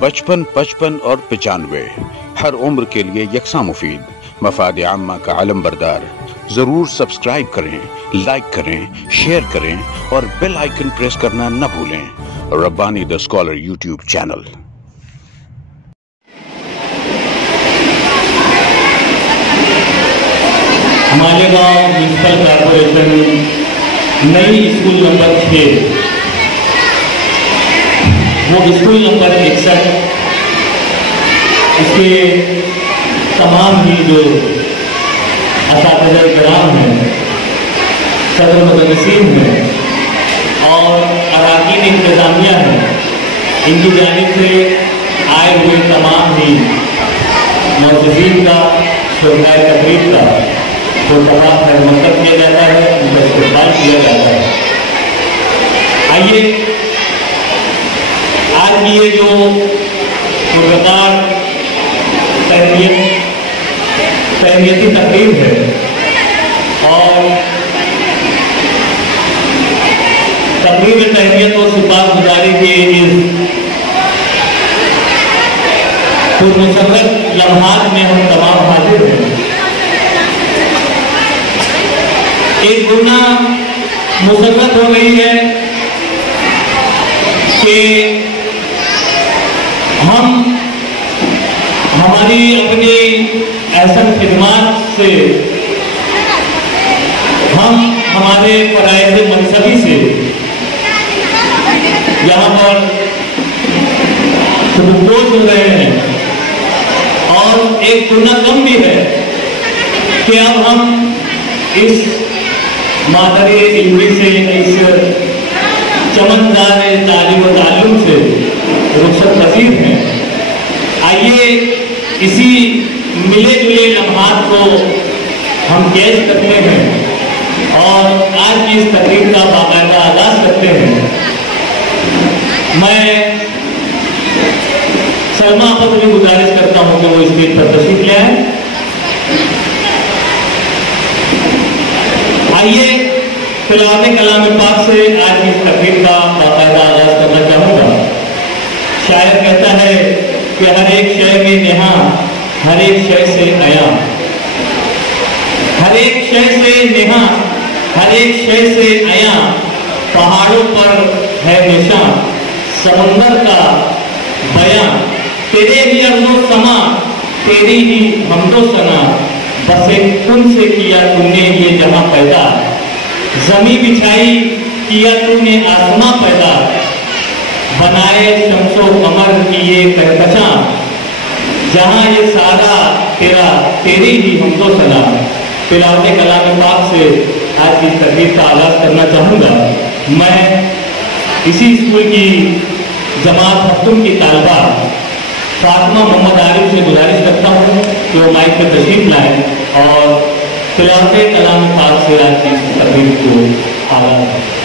बचपन, 55 और 95 हर उम्र के लिए यकसा मुफीद, मफाद आम्मा का आलम बरदार। जरूर सब्सक्राइब करें, लाइक करें, शेयर करें और बेल आइकन प्रेस करना न भूलें। Rabbani the scholar YouTube channel. Malegaon municipal corporation नई स्कूल नंबर 6, वो स्कूल नंबर 61, इसके तमाम ही जो असातिज़ा किराम हैं, सदर मुदर्रिसीन हैं और अराकीन इंतज़ामिया हैं, इनकी जानिब से आए हुए तमाम ही मुअज़्ज़िज़ीन का, शुरकाए तकरीब का तो तमाम खैर किया जाता है, उनका इस्तेमाल किया जाता है। आइए आज की ये जो मुलाकात तहनीती तकरीब है और तकरीब तहनीत और शुक्रगुजारी के इस खुशमुशर्रफ लम्हात में हम तमाम हाजिर हैं। एक गुना मुसरत हो गई है कि हम हमारी अपनी एहसन खिदमात से, हम हमारे फ़राइज़ मनसबी से यहाँ पर सुबुकोश हो रहे हैं और एक गुना कम भी है कि अब हम इस मादरी इल्मी से, इस चमकदार तालीम व ताल्लुम से रुखसत पसीर हैं। आइए इसी मिले जुले लम्हात को हम कैद करते हैं और आज की इस तकरीब का बाकायदा आगाज करते हैं। मैं सलमा पर भी गुजारिश करता हूँ कि वो स्टेज पर तशरीफ ले आए। आइए तिलावत कलाम पाक से आज की इस तकरीब का बाकायदा आगाज करना चाहूँगा। शायर कहता है कि हर एक शय में नेहा, हर एक शय से आया, हर एक शय से नेहा, हर एक शय से आया, पहाड़ों पर है निशान समुंदर का बयां, तेरे ही अर्ज़ो समा, तेरी ही हमदो सना, बस एक कुन से किया तूने ये जहां पैदा, जमी बिछाई किया तूने आसमां पैदा, बनाए शम्सो कमर किए कहकशां, जहां ये सारा तेरा तेरी ही हमदो सना। तिलावत कलाम पाक से आज की तकरीब का आगाज करना चाहूँगा। मैं इसी स्कूल की जमात हफ्तुम की तालबा फातिमा मोहम्मद आरिफ से गुजारिश करता हूँ कि वो माइक पर तशरीफ लाएँ और तिलावत कलाम पाक से आज की इस तकरीब को आगाज।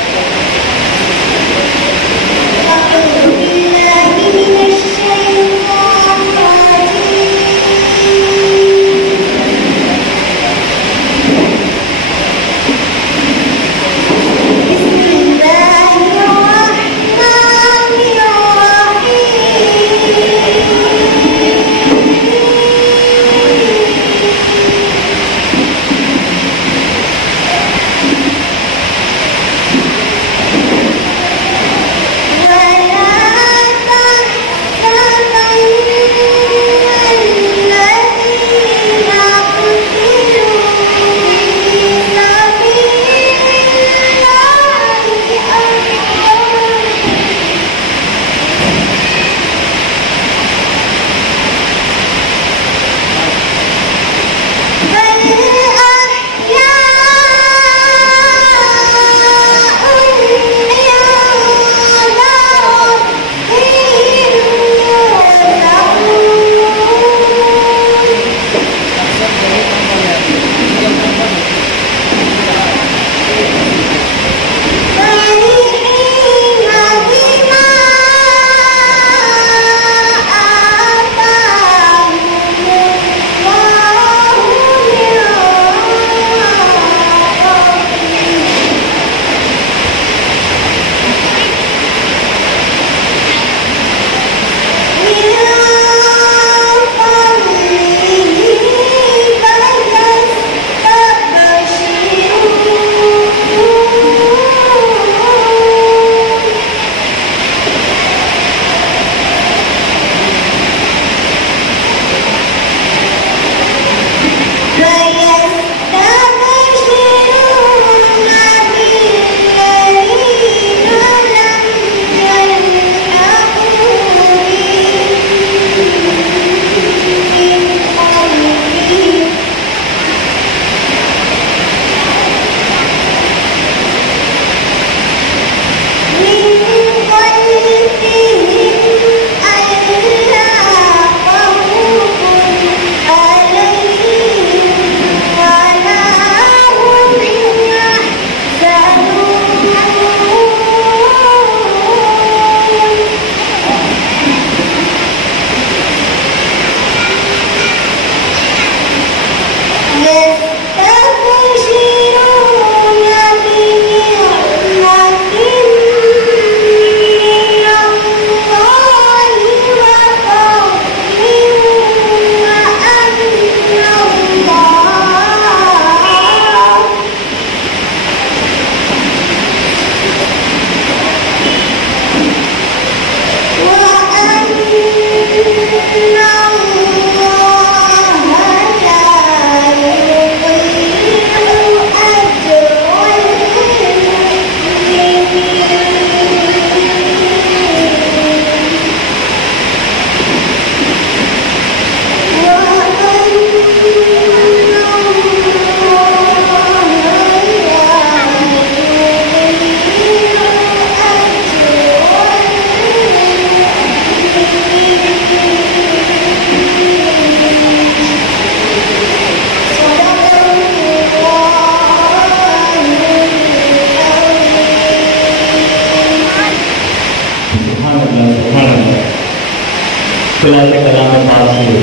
खिलाते कलाम पाक से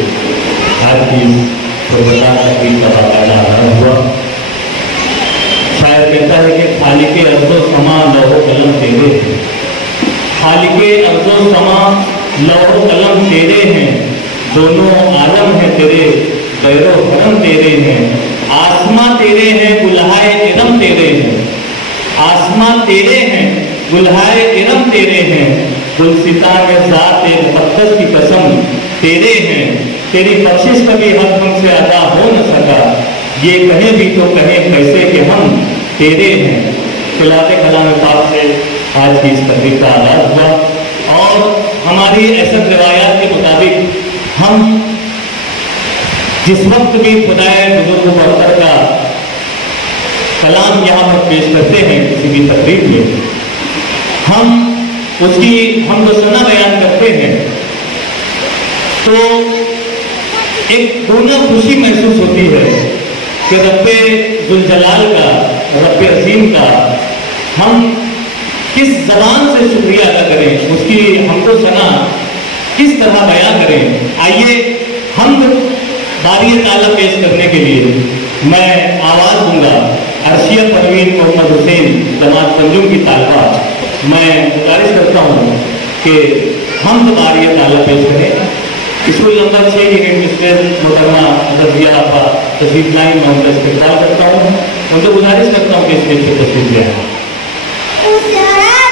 आज की गुरबता तकरीब का बाकायदा आरंभ हुआ। शायर कहता है कि खालिके अर्ज़ो समा लौहो कलम तेरे हैं, खालिके अर्ज़ो समा लौहो कलम तेरे हैं, दोनों आलम हैं तेरे, बैरो हरम तेरे हैं, आसमां तेरे हैं, गुलहाए इरम तेरे हैं, आसमां तेरे हैं, गुलहाए इरम तेरे हैं, गुलसिता में ज़ात मुक़द्दस की कसम तेरे हैं, तेरी बख्शिश कभी हक हमसे अदा हो न सका, ये कहें भी तो कहें कैसे कि हम तेरे हैं। खिलाते कलाम पाक से आज की इस तकरीब का आगाज हुआ और हमारी ऐसा रिवायात के मुताबिक हम जिस वक्त भी खुदाए बुजुर्ग बरतर का कलाम यहाँ पर पेश करते हैं किसी भी तकरीब में, हम उसकी हम तो सना बयान करते हैं तो एक दूना खुशी महसूस होती है कि रब्बे जुल जलाल का, रब्बे अजीम का हम किस जबान से शुक्रिया अदा करें, उसकी हमको सना किस तरह बयां करें। आइए हम बारी ताला पेश करने के लिए मैं आवाज दूंगा अर्शिया परवीन मोहम्मद हुसैन जमात पंजुम की तालबा। मैं गुजारिश करता हूँ कि हम बारी ताला पेश करें। स्कूल नंबर 6 की हेड मिस्ट्रेस मोहतरमा रज़िया आपा तशरीफ लाइन में उनका इस्तेमाल करता हूँ, उनको गुजारिश करता हूँ कि स्टेज पर तशरीफ ले आए। उस रब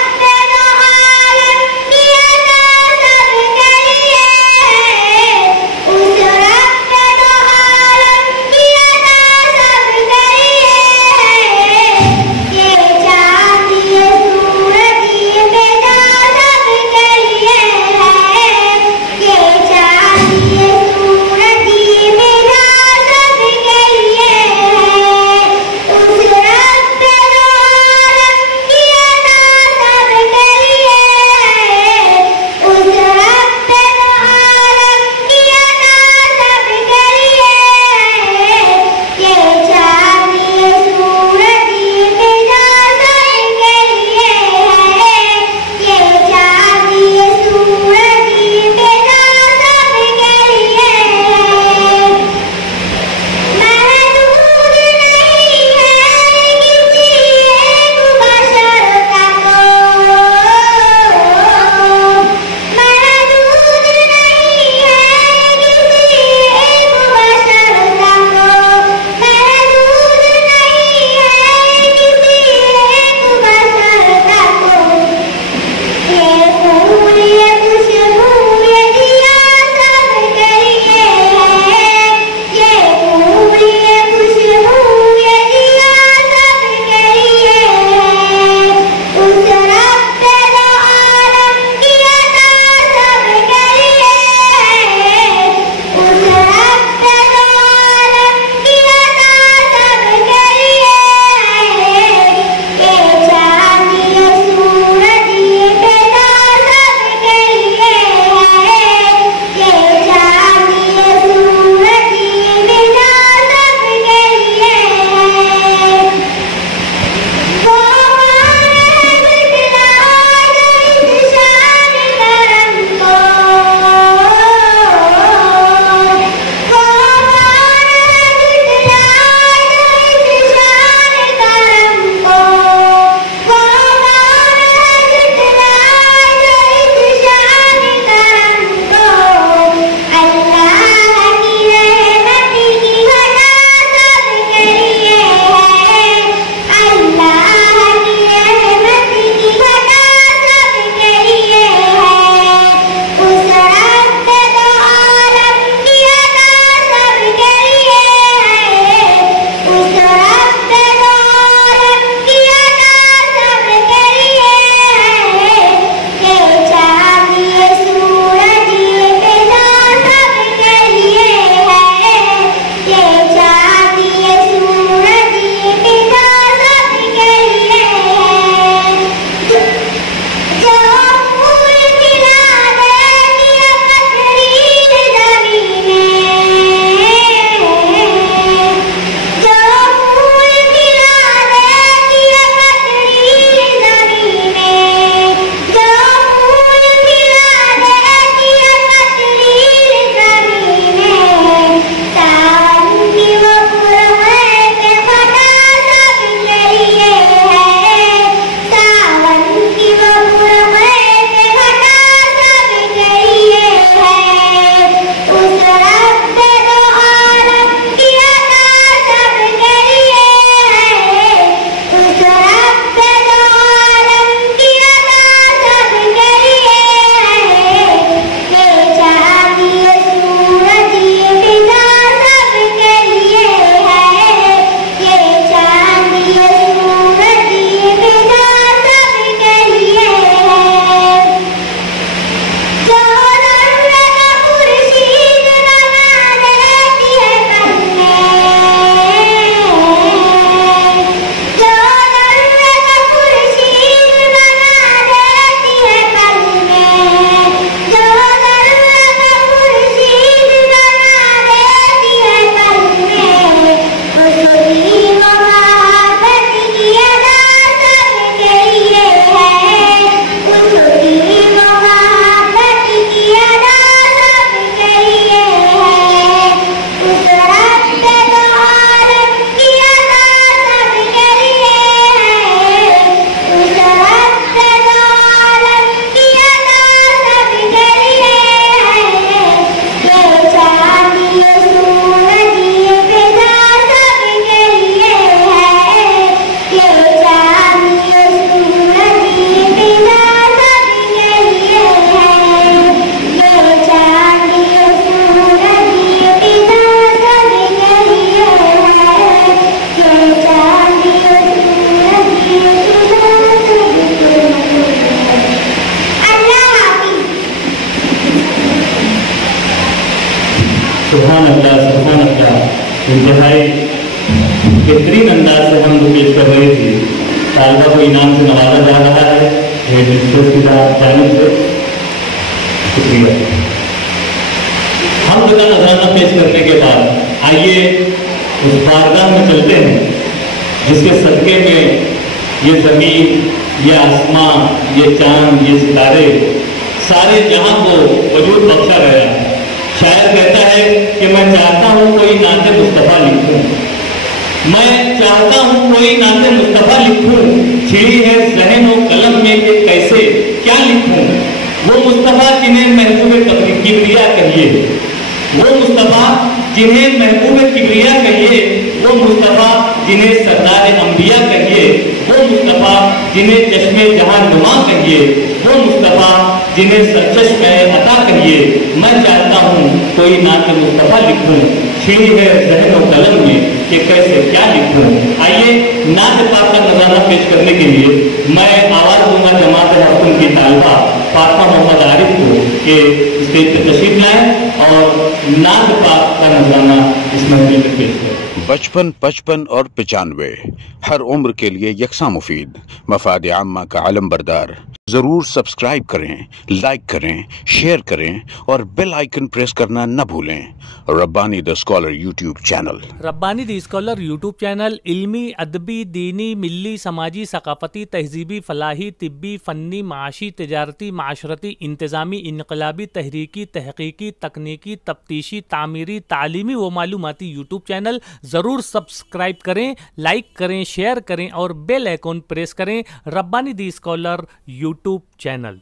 सुभान अल्लाह इंतहाई बेहतरीन अंदाज से हम लोग पेश कर रहे थे। तालिबा को इनाम से नवाजा जा रहा है की जानिब से। शुक्रिया। हम दुआ नजराना पेश करने के बाद आइए उस बारगाह में चलते हैं जिसके सदके में ये जमीन, ये आसमां, ये चांद, ये सितारे सारे जहां को वजूद बख्शा गया है। शायर कहता है कि मैं चाहता हूं कोई नाते मुस्तफा लिखूं, मैं चाहता हूं कोई नाते मुस्तफा लिखूं, छिड़ी है ज़हन और कलम में कि कैसे क्या लिखूं। वो मुस्तफा जिन्हें महबूब किबरिया कहिए, वो मुस्तफा जिन्हें महबूब किबरिया कहिए, वो मुस्तफा जिन्हें सरदार अंबिया कहिए, वो मुस्तफा जिन्हें चश्मे जहां नुमा कहिए, वो मुस्तफा जिन्हें सरचश्मे अता कहिए। मैं चाहता हूँ कोई नात मुस्तफा लिखूं, छिड़ी है ज़हन और कलम में कि कैसे क्या लिखूं। आइए नात पाक का नजारा पेश करने के लिए मैं आवाज दूंगा जमात हफ्तुम की तालिबा फातिमा मोहम्मद आरिफ को कि स्टेज पर तशरीफ लाएं और नात पाक का नजराना इस महफिल में पेश करें। 55, 55 और 95 हर उम्र के लिए यकसा मुफीद, मफाद आम्मा का आलम बरदार। जरूर सब्सक्राइब करें, लाइक करें, शेयर करें और बेल आइकन प्रेस करना न भूलें। Rabbani the scholar YouTube channel. Rabbani the scholar YouTube channel इल्मी, अदबी, दीनी, मिल्ली, समाजी, सकाफती, तहजीबी, फलाही, तिब्बी, फ़न्नी, माशी, तिजारती, माशरती, इंतज़ामी, इनकलाबी, तहरीकी, तहकीकी, तकनीकी, तफ्तीशी, तामीरी, तालीमी व मालूमाती यूट्यूब चैनल। ज़रूर सब्सक्राइब करें, लाइक करें, शेयर करें और बेल आइकन प्रेस करें। Rabbani the scholar YouTube channel.